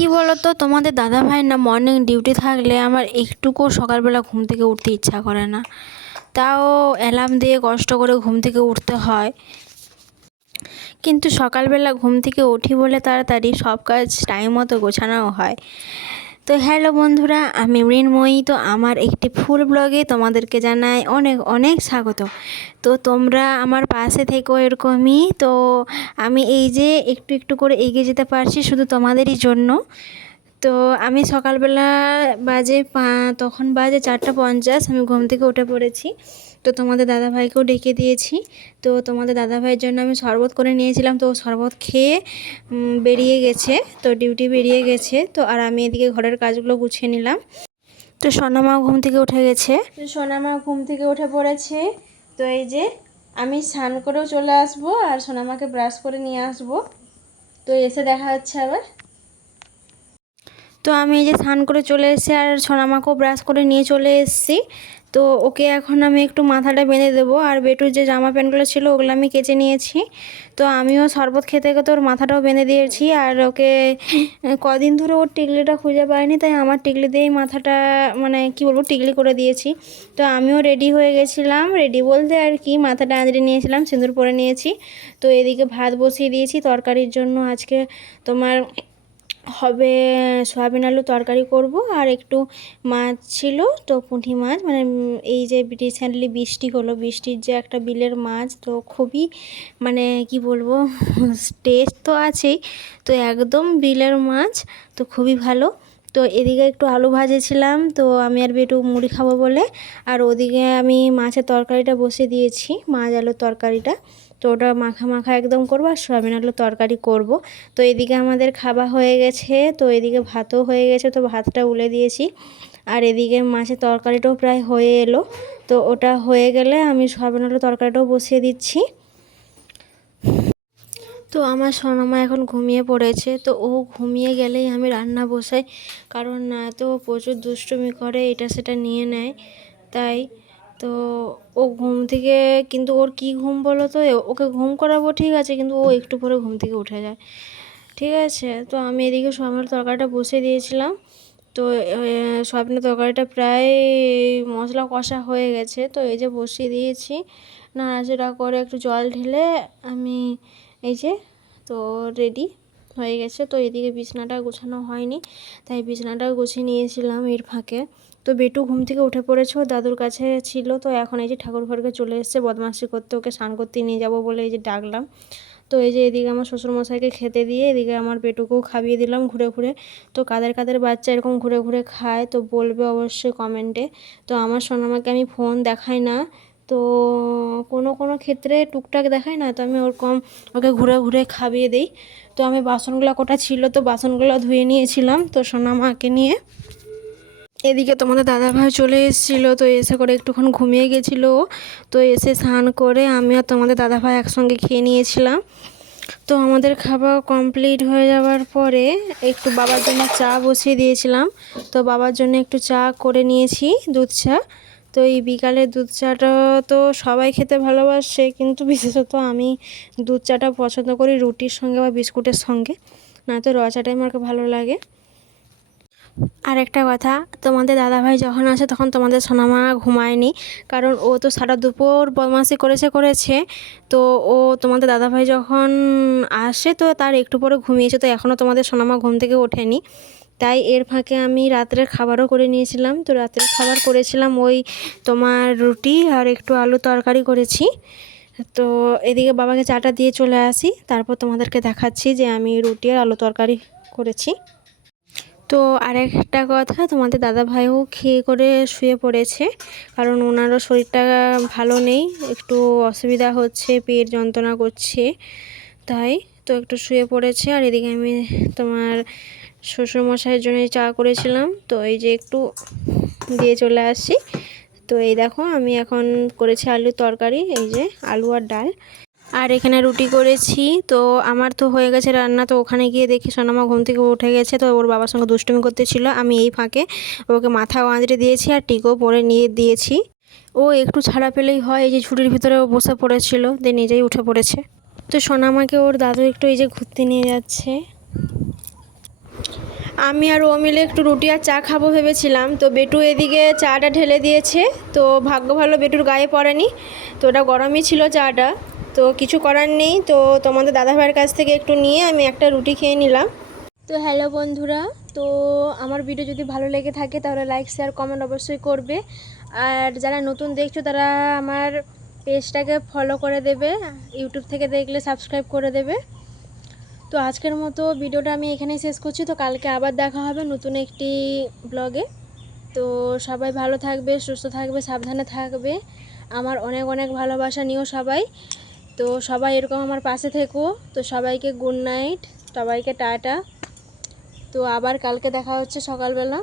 কি বলো তো, তোমাদের দাদা ভাই না মর্নিং ডিউটি থাকলে আমার একটুকুও সকালবেলা ঘুম থেকে উঠতে ইচ্ছা করে না। তাও অ্যালার্ম দিয়ে কষ্ট করে ঘুম থেকে উঠতে হয়, কিন্তু সকালবেলা ঘুম থেকে উঠি বলে তাড়াতাড়ি সব কাজ টাইম মতো গোছানোও হয়। তো হ্যালো বন্ধুরা, আমি মৃন্ময়ী। তো আমার একটি ফুল ব্লগে তোমাদেরকে জানাই অনেক অনেক স্বাগত। তো তোমরা আমার পাশে থেকো এরকমই। তো আমি এই যে একটু একটু করে এগিয়ে যেতে পারছি শুধু তোমাদেরই জন্য। তো আমি সকালবেলা তখন বাজে 4:50, আমি ঘুম থেকে উঠে পড়েছি। তো তোমাদের দাদাভাইকেও ডেকে দিয়েছি। তো তোমাদের দাদাভাইয়ের জন্য আমি শরবত করে নিয়েছিলাম, তো শরবত খেয়ে বেরিয়ে গেছে, তো ডিউটি বেরিয়ে গেছে। তো আর আমি এদিকে ঘরের কাজগুলো গুছিয়ে নিলাম। তো সোনামাও ঘুম থেকে উঠে গেছে, তো সোনামা ঘুম থেকে উঠে পড়েছে। তো এই যে আমি স্নান করেও চলে আসবো আর সোনামাকে ব্রাশ করে নিয়ে আসবো। তো এসে দেখা হচ্ছে আবার। তো আমি এই যে স্নান করে চলে এসেছি আর সোনামাকেও ব্রাশ করে নিয়ে চলে এসেছি। তো ওকে এখন আমি একটু মাথাটা বেঁধে দেবো, আর বেটুর যে জামা প্যান্টগুলো ছিল ওগুলো আমি কেচে নিয়েছি। তো আমিও শরবত খেতে খেতে ওর মাথাটাও বেঁধে দিয়েছি। আর ওকে কদিন ধরে ওর টিকলিটা খুঁজে পাইনি, তাই আমার টিকলি দিয়েই মাথাটা মানে কি বলবো টিকলি করে দিয়েছি। তো আমিও রেডি হয়ে গেছিলাম, রেডি বলতে আর কি মাথাটা আঁচড়ে নিয়েছিলাম, সিঁদুর পরে নিয়েছি। তো এদিকে ভাত বসিয়ে দিয়েছি তরকারির জন্য। আজকে তোমার হবে সয়াবিন আলু তরকারি করব, আর একটু মাছ ছিল, তো পুঁটি মাছ, মানে এই যে রিসেন্টলি বৃষ্টি হলো, বৃষ্টির যে একটা বিলের মাছ, তো খুবই মানে কি বলবো টেস্ট তো আছেই, তো একদম বিলের মাছ, তো খুবই ভালো। তো এদিকে একটু আলু ভাজেছিলাম, তো আমি আর একটু মুড়ি খাবো বলে। আর ওদিকে আমি মাছের তরকারিটা বসিয়ে দিয়েছি, মাছ আলুর তরকারিটা। তো ওটা মাখা মাখা একদম করবো, আর সয়াবিন আলুর তরকারি করব। তো এদিকে আমাদের খাওয়া হয়ে গেছে, তো এদিকে ভাতও হয়ে গেছে, তো ভাতটা উলে দিয়েছি। আর এদিকে মাছের তরকারিটাও প্রায় হয়ে এলো। তো ওটা হয়ে গেলে আমি সয়াবিন আলুর তরকারিটাও বসিয়ে দিচ্ছি। তো আমার সোনামা এখন ঘুমিয়ে পড়েছে, তো ও ঘুমিয়ে গেলেই আমি রান্না বসাই, কারণ না তো প্রচুর দুষ্টুমি করে, এটা সেটা নিয়ে নেয়, তাই। তো ও ঘুম থেকে, কিন্তু ওর কি ঘুম বলো তো, ওকে ঘুম করাবো ঠিক আছে, কিন্তু ও একটু পরে ঘুম থেকে উঠে যায়, ঠিক আছে। তো আমি এদিকে সয়াবিনের তরকারিটা বসিয়ে দিয়েছিলাম। তো সয়াবিনের তরকারিটা প্রায় মশলা কষা হয়ে গেছে, তো এই যে বসিয়ে দিয়েছি, নাড়াচাড়া করে একটু জল ঢেলে আমি এই যে তো রেডি হয়ে গেছে। তো এদিকে বিছানাটা গোছানো হয়নি, তাই বিছানাটাও গুছিয়ে নিয়েছিলাম এর ফাঁকে। তো বেটু ঘুম থেকে উঠে পড়েছে, ও দাদুর কাছে ছিল, তো এখন এই যে ঠাকুর ঘরকে চলে এসেছে বদমাশি করতে, ওকে স্নান করতে নিয়ে যাব বলে এই যে ডাকলাম। তো এই যে এদিকে আমার শ্বশুরমশাইকে খেতে দিয়ে এদিকে আমার বেটুকেও খাইয়ে দিলাম ঘুরে ঘুরে। তো কাদের কাদের বাচ্চা এরকম ঘুরে ঘুরে খায় তো বলবে অবশ্যই কমেন্টে। তো আমার সোনামাকে আমি ফোন দেখাই না, তো কোনো কোনো ক্ষেত্রে টুকটাক দেখাই না, তো আমি ওরকম ওকে ঘুরে ঘুরে খাইয়ে দিই। তো আমি বাসনগুলো কটা ছিল, তো বাসনগুলো ধুয়ে নিয়েছিলাম তো সোনামাকে নিয়ে। এদিকে তোমাদের দাদাভাই চলে এসেছিলো, তো এসে করে একটুক্ষণ ঘুমিয়ে গেছিলো। তো এসে স্নান করে আমি আর তোমাদের দাদাভাই একসঙ্গে খেয়ে নিয়েছিলাম। তো আমাদের খাওয়া কমপ্লিট হয়ে যাওয়ার পরে একটু বাবার জন্য চা বসিয়ে দিয়েছিলাম। তো বাবার জন্য একটু চা করে নিয়েছি, দুধ চা। তো এই বিকালের দুধ চাটা তো সবাই খেতে ভালোবাসে, কিন্তু বিশেষত আমি দুধ চাটা পছন্দ করি রুটির সঙ্গে বা বিস্কুটের সঙ্গে, না তো র চাটাই আমার ভালো লাগে। আর একটা কথা, তোমাদের দাদাভাই যখন আসে তখন তোমাদের সোনামা ঘুমায়নি, কারণ ও তো সারা দুপুর বদমাশি করেছে। তো ও তোমাদের দাদাভাই যখন আসে তো তার একটু পরে ঘুমিয়েছে, তো এখনও তোমাদের সোনামা ঘুম থেকে ওঠেনি। তাই এর ফাঁকে আমি রাত্রের খাবারও করে নিয়েছিলাম। তো রাত্রের খাবার করেছিলাম ওই তোমার রুটি আর একটু আলু তরকারি করেছি। তো এদিকে বাবাকে চাটা দিয়ে চলে আসি, তারপর তোমাদেরকে দেখাচ্ছি যে আমি রুটি আর আলু তরকারি করেছি। তো আরেকটা কথা, তোমাদের দাদাভাইও খেয়ে করে শুয়ে পড়েছে, কারণ ওনারও শরীরটা ভালো নেই, একটু অসুবিধা হচ্ছে, পেট যন্ত্রণা করছে, তাই। তো একটু শুয়ে পড়েছে। আর এদিকে আমি তোমার শ্বশুরমশাইয়ের জন্য চা করেছিলাম, তো এই যে একটু দিয়ে চলে আসি। তো এই দেখো আমি এখন করেছি আলুর তরকারি, এই যে আলু আর ডাল, আর এখানে রুটি করেছি। তো আমার তো হয়ে গেছে রান্না, তো ওখানে গিয়ে দেখি সোনামা ঘুম থেকে উঠে গেছে, তো ওর বাবার সঙ্গে দুষ্টুমি করতেছিল। আমি এই ফাঁকে ওকে মাথাও আঁচড়ে দিয়েছি আর টিকও পরে নিয়ে দিয়েছি। ও একটু ছাড়া পেলেই হয়, এই যে ঝুড়ির ভিতরে ও বসে পড়েছিল, দিয়ে নিজেই উঠে পড়েছে। তো সোনামাকে ওর দাদু একটু এই যে ঘুরতে নিয়ে যাচ্ছে। আমি আর ও মিলে একটু রুটি আর চা খাবো ভেবেছিলাম, তো বেটু এদিকে চাটা ঢেলে দিয়েছে। তো ভাগ্য ভালো বেটুর গায়ে পড়েনি, তো ওটা গরমই ছিল চাটা। তো কিছু করার নেই, তো তোমাদের দাদাভাইয়ের কাছ থেকে একটু নিয়ে আমি একটা রুটি খেয়ে নিলাম। তো হ্যালো বন্ধুরা, তো আমার ভিডিও যদি ভালো লেগে থাকে তাহলে লাইক শেয়ার কমেন্ট অবশ্যই করবে। আর যারা নতুন দেখছো তারা আমার পেজটাকে ফলো করে দেবে, ইউটিউব থেকে দেখলে সাবস্ক্রাইব করে দেবে। তো আজকের মতো ভিডিওটা আমি এখানেই শেষ করছি। তো কালকে আবার দেখা হবে নতুন একটি ব্লগে। তো সবাই ভালো থাকবে, সুস্থ থাকবে, সাবধানে থাকবে। আমার অনেক অনেক ভালোবাসা নিও সবাই। তো সবাই এরকম আমার পাশে থেকো। তো সবাইকে গুড নাইট, সবাইকে টাটা। তো আবার কালকে দেখা হচ্ছে সকালবেলা।